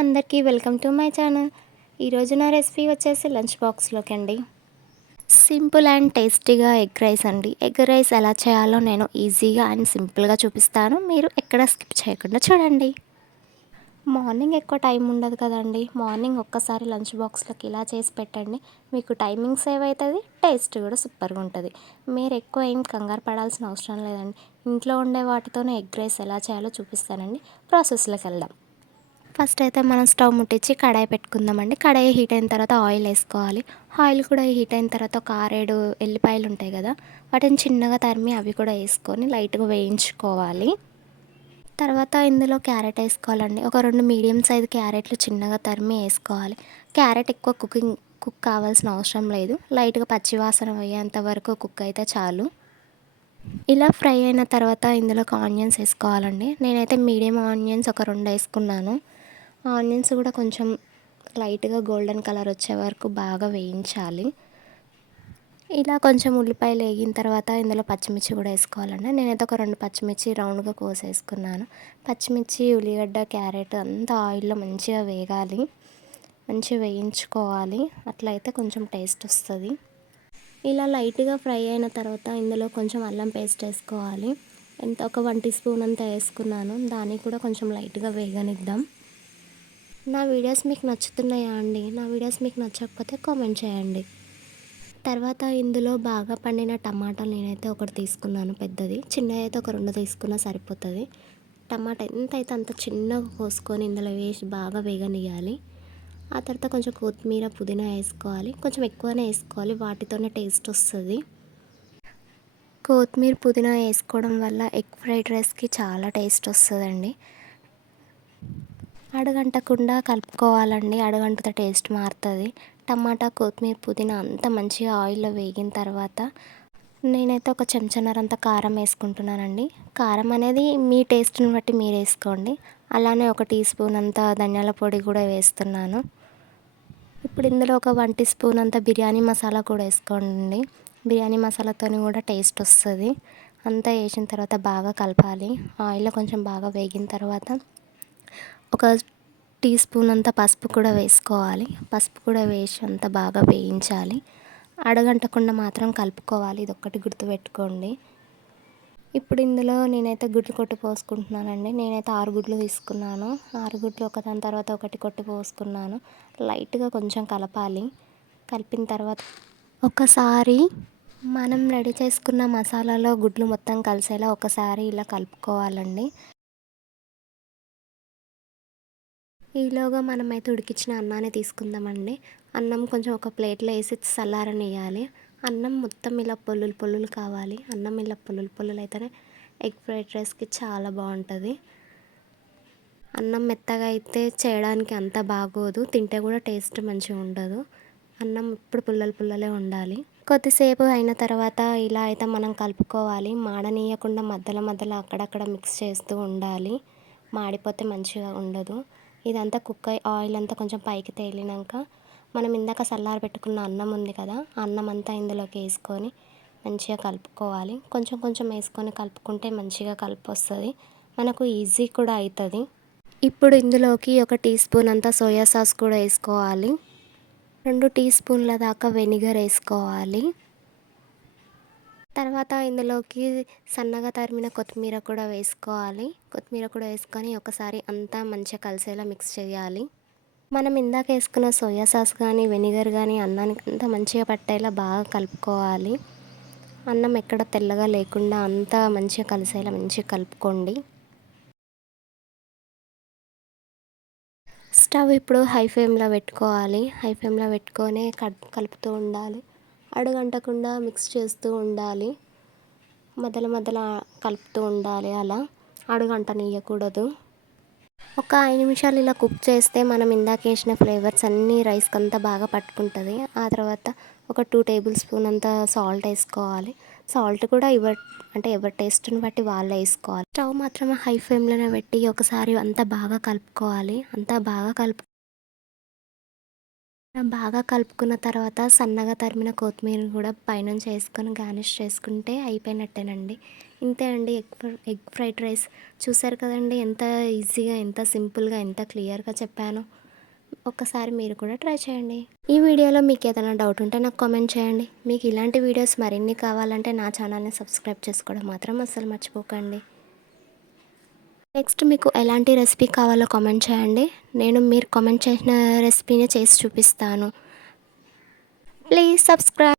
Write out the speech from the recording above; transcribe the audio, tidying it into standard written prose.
అందరికీ welcome to my channel. ఈరోజు నా రెసిపీ వచ్చేసి లంచ్ బాక్స్లోకి అండి. సింపుల్ అండ్ టేస్టీగా ఎగ్ రైస్ అండి. ఎగ్ రైస్ ఎలా చేయాలో నేను ఈజీగా అండ్ సింపుల్గా చూపిస్తాను. మీరు ఎక్కడ స్కిప్ చేయకుండా చూడండి. మార్నింగ్ ఎక్కువ టైం ఉండదు కదండి. మార్నింగ్ ఒక్కసారి లంచ్ బాక్స్లోకి ఇలా చేసి పెట్టండి. మీకు టైమింగ్ సేవ్ అవుతుంది, టేస్ట్ కూడా సూపర్గా ఉంటుంది. మీరు ఎక్కువ ఏం కంగారు పడాల్సిన అవసరం లేదండి. ఇంట్లో ఉండే వాటితోనే ఎగ్ రైస్ ఎలా చేయాలో చూపిస్తానండి. ప్రాసెస్లోకి వెళ్దాం. ఫస్ట్ అయితే మనం స్టవ్ ముట్టించి కడాయి పెట్టుకుందామండి. కడాయి హీట్ అయిన తర్వాత ఆయిల్ వేసుకోవాలి. ఆయిల్ కూడా హీట్ అయిన తర్వాత ఒక 6-7 ఎల్లిపాయలు ఉంటాయి కదా, వాటిని చిన్నగా తరిమి అవి కూడా వేసుకొని లైట్గా వేయించుకోవాలి. తర్వాత ఇందులో క్యారెట్ వేసుకోవాలండి. ఒక 2 మీడియం సైజు క్యారెట్లు చిన్నగా తరిమి వేసుకోవాలి. క్యారెట్ ఎక్కువ కుక్ కావాల్సిన అవసరం లేదు. లైట్గా పచ్చివాసన పోయేంత వరకు కుక్ అయితే చాలు. ఇలా ఫ్రై అయిన తర్వాత ఇందులోకి ఆనియన్స్ వేసుకోవాలండి. నేనైతే మీడియం ఆనియన్స్ ఒక 2 వేసుకున్నాను. ఆనియన్స్ కూడా కొంచెం లైట్గా గోల్డెన్ కలర్ వచ్చే వరకు బాగా వేయించాలి. ఇలా కొంచెం ఉల్లిపాయలు వేగిన తర్వాత ఇందులో పచ్చిమిర్చి కూడా వేసుకోవాలండి. నేనైతే ఒక 2 పచ్చిమిర్చి రౌండ్గా కోసేసుకున్నాను. పచ్చిమిర్చి, ఉల్లిగడ్డ, క్యారెట్ అంతా ఆయిల్లో మంచిగా వేగాలి, మంచిగా వేయించుకోవాలి. అట్లయితే కొంచెం టేస్ట్ వస్తుంది. ఇలా లైట్గా ఫ్రై అయిన తర్వాత ఇందులో కొంచెం అల్లం పేస్ట్ వేసుకోవాలి. ఒక 1 టీ స్పూన్ అంతా వేసుకున్నాను. దాన్ని కూడా కొంచెం లైట్గా వేగనిద్దాం. నా వీడియోస్ మీకు నచ్చుతున్నాయా అండి? నా వీడియోస్ మీకు నచ్చకపోతే కామెంట్ చేయండి. తర్వాత ఇందులో బాగా పండిన టమాటాలు నేనైతే ఒకటి తీసుకున్నాను పెద్దది. చిన్నది అయితే ఒక 2 తీసుకున్నా సరిపోతుంది. టమాటా ఎంత అయితే అంత చిన్నగా కోసుకొని ఇందులో వేసి బాగా వేగనియాలి. ఆ తర్వాత కొంచెం కొత్తిమీర, పుదీనా వేసుకోవాలి. కొంచెం ఎక్కువనే వేసుకోవాలి, వాటితోనే టేస్ట్ వస్తుంది. కొత్తిమీర, పుదీనా వేసుకోవడం వల్ల ఎగ్ ఫ్రైడ్ రైస్కి చాలా టేస్ట్ వస్తుందండి. అడుగంటకుండా కలుపుకోవాలండి. అడుగంటితే టేస్ట్ మారుతుంది. టమాటా, కొత్తిమీర, పుదీనా అంతా మంచిగా ఆయిల్లో వేగిన తర్వాత నేనైతే ఒక చెంచాన్నరంత కారం వేసుకుంటున్నానండి. కారం అనేది మీ టేస్ట్ని బట్టి మీరు వేసుకోండి. అలానే ఒక టీ స్పూన్ అంత ధనియాల పొడి కూడా వేస్తున్నాను. ఇప్పుడు ఇందులో ఒక 1 టీ స్పూన్ అంత బిర్యానీ మసాలా కూడా వేసుకోండి. బిర్యానీ మసాలాతో కూడా టేస్ట్ వస్తుంది. అంతా వేసిన తర్వాత బాగా కలపాలి. ఆయిల్లో కొంచెం బాగా వేగిన తర్వాత ఒక టీ స్పూన్ అంత పసుపు కూడా వేసుకోవాలి. పసుపు కూడా వేసి అంత బాగా వేయించాలి. అడగంటకుండా మాత్రం కలుపుకోవాలి. ఇదొక్కటి గుర్తుపెట్టుకోండి. ఇప్పుడు ఇందులో నేనైతే గుడ్లు కొట్టి పోసుకుంటున్నానండి. నేనైతే 6 గుడ్లు తీసుకున్నాను. 6 గుడ్లు ఒకదాని తర్వాత ఒకటి కొట్టి పోసుకున్నాను. లైట్గా కొంచెం కలపాలి. కలిపిన తర్వాత ఒకసారి మనం రెడీ చేసుకున్న మసాలాలో గుడ్లు మొత్తం కలిసేలా ఒకసారి ఇలా కలుపుకోవాలండి. ఈలోగా మనమైతే ఉడికించిన అన్నాన్ని తీసుకుందామండి. అన్నం కొంచెం ఒక ప్లేట్లో వేసి చల్లారనియాలి. అన్నం మొత్తం ఇలా పొల్లులు పొల్లులు కావాలి. అన్నం ఇలా పొల్లులు పొల్లులు అయితేనే ఎగ్ ఫ్రైడ్ రైస్కి చాలా బాగుంటుంది. అన్నం మెత్తగా అయితే చేయడానికి అంత బాగోదు, తింటే కూడా టేస్ట్ మంచిగా ఉండదు. అన్నం ఇప్పుడు పుల్లలు పుల్లలే ఉండాలి. కొద్దిసేపు అయిన తర్వాత ఇలా అయితే మనం కలుపుకోవాలి. మాడనీయకుండా మధ్యలో మధ్యలో అక్కడక్కడ మిక్స్ చేస్తూ ఉండాలి. మాడిపోతే మంచిగా ఉండదు. ఇదంతా కుక్ అయ్యి ఆయిల్ అంతా కొంచెం పైకి తేలినాక మనం ఇందాక చల్లారి పెట్టుకున్న అన్నం ఉంది కదా, అన్నం అంతా ఇందులోకి వేసుకొని మంచిగా కలుపుకోవాలి. కొంచెం కొంచెం వేసుకొని కలుపుకుంటే మంచిగా కలిపి వస్తుంది. మనకు ఈజీ కూడా అవుతుంది. ఇప్పుడు ఇందులోకి ఒక టీ స్పూన్ అంతా సోయా సాస్ కూడా వేసుకోవాలి. 2 టీ స్పూన్ల దాకా వెనిగర్ వేసుకోవాలి. తర్వాత ఇందులోకి సన్నగా తరిమిన కొత్తిమీర కూడా వేసుకోవాలి. కొత్తిమీర కూడా వేసుకొని ఒకసారి అంతా మంచిగా కలిసేలా మిక్స్ చేయాలి. మనం ఇందాక వేసుకున్న సోయా సాస్ కానీ వెనిగర్ కానీ అన్నానికి అంతా మంచిగా పట్టేలా బాగా కలుపుకోవాలి. అన్నం ఎక్కడ తెల్లగా లేకుండా అంతా మంచిగా కలిసేలా మంచిగా కలుపుకోండి. స్టవ్ ఇప్పుడు హై ఫ్లేమ్లో పెట్టుకోవాలి. హై ఫ్లేమ్లో పెట్టుకొని కలుపుతూ ఉండాలి. అడుగంటకుండా మిక్స్ చేస్తూ ఉండాలి. మధ్యలో మధ్యలో కలుపుతూ ఉండాలి. అలా అడుగంటనియ్యకూడదు. ఒక 5 నిమిషాలు ఇలా కుక్ చేస్తే మనం ఇందాక వేసిన ఫ్లేవర్స్ అన్నీ రైస్కి అంతా బాగా పట్టుకుంటుంది. ఆ తర్వాత ఒక 2 టేబుల్ స్పూన్ అంత సాల్ట్ వేసుకోవాలి. సాల్ట్ కూడా ఎవరి టేస్ట్ని బట్టి వాళ్ళు వేసుకోవాలి. స్టవ్ మాత్రం హై ఫ్లేమ్లోనే పెట్టి ఒకసారి అంతా బాగా కలుపుకోవాలి. బాగా కలుపుకున్న తర్వాత సన్నగా తరిమిన కొత్తిమీర కూడా పైనుంచి వేసుకొని గార్నిష్ చేసుకుంటే అయిపోయినట్టేనండి. ఇంతే అండి ఎగ్ ఫ్రైడ్ రైస్. చూసారు కదండీ ఎంత ఈజీగా, ఎంత సింపుల్‌గా, ఎంత క్లియర్‌గా చెప్పానో. ఒక్కసారి మీరు కూడా ట్రై చేయండి. ఈ వీడియోలో మీకేదైనా డౌట్ ఉంటే నాకు కామెంట్ చేయండి. మీకు ఇలాంటి వీడియోస్ మరిన్ని కావాలంటే నా ఛానల్‌ని సబ్స్క్రైబ్ చేసుకోవడం మాత్రం అస్సలు మర్చిపోకండి. నెక్స్ట్ మీకు ఎలాంటి రెసిపీ కావాలో కామెంట్ చేయండి. నేను మీరు కామెంట్ చేసిన రెసిపీనే చేసి చూపిస్తాను. Please subscribe.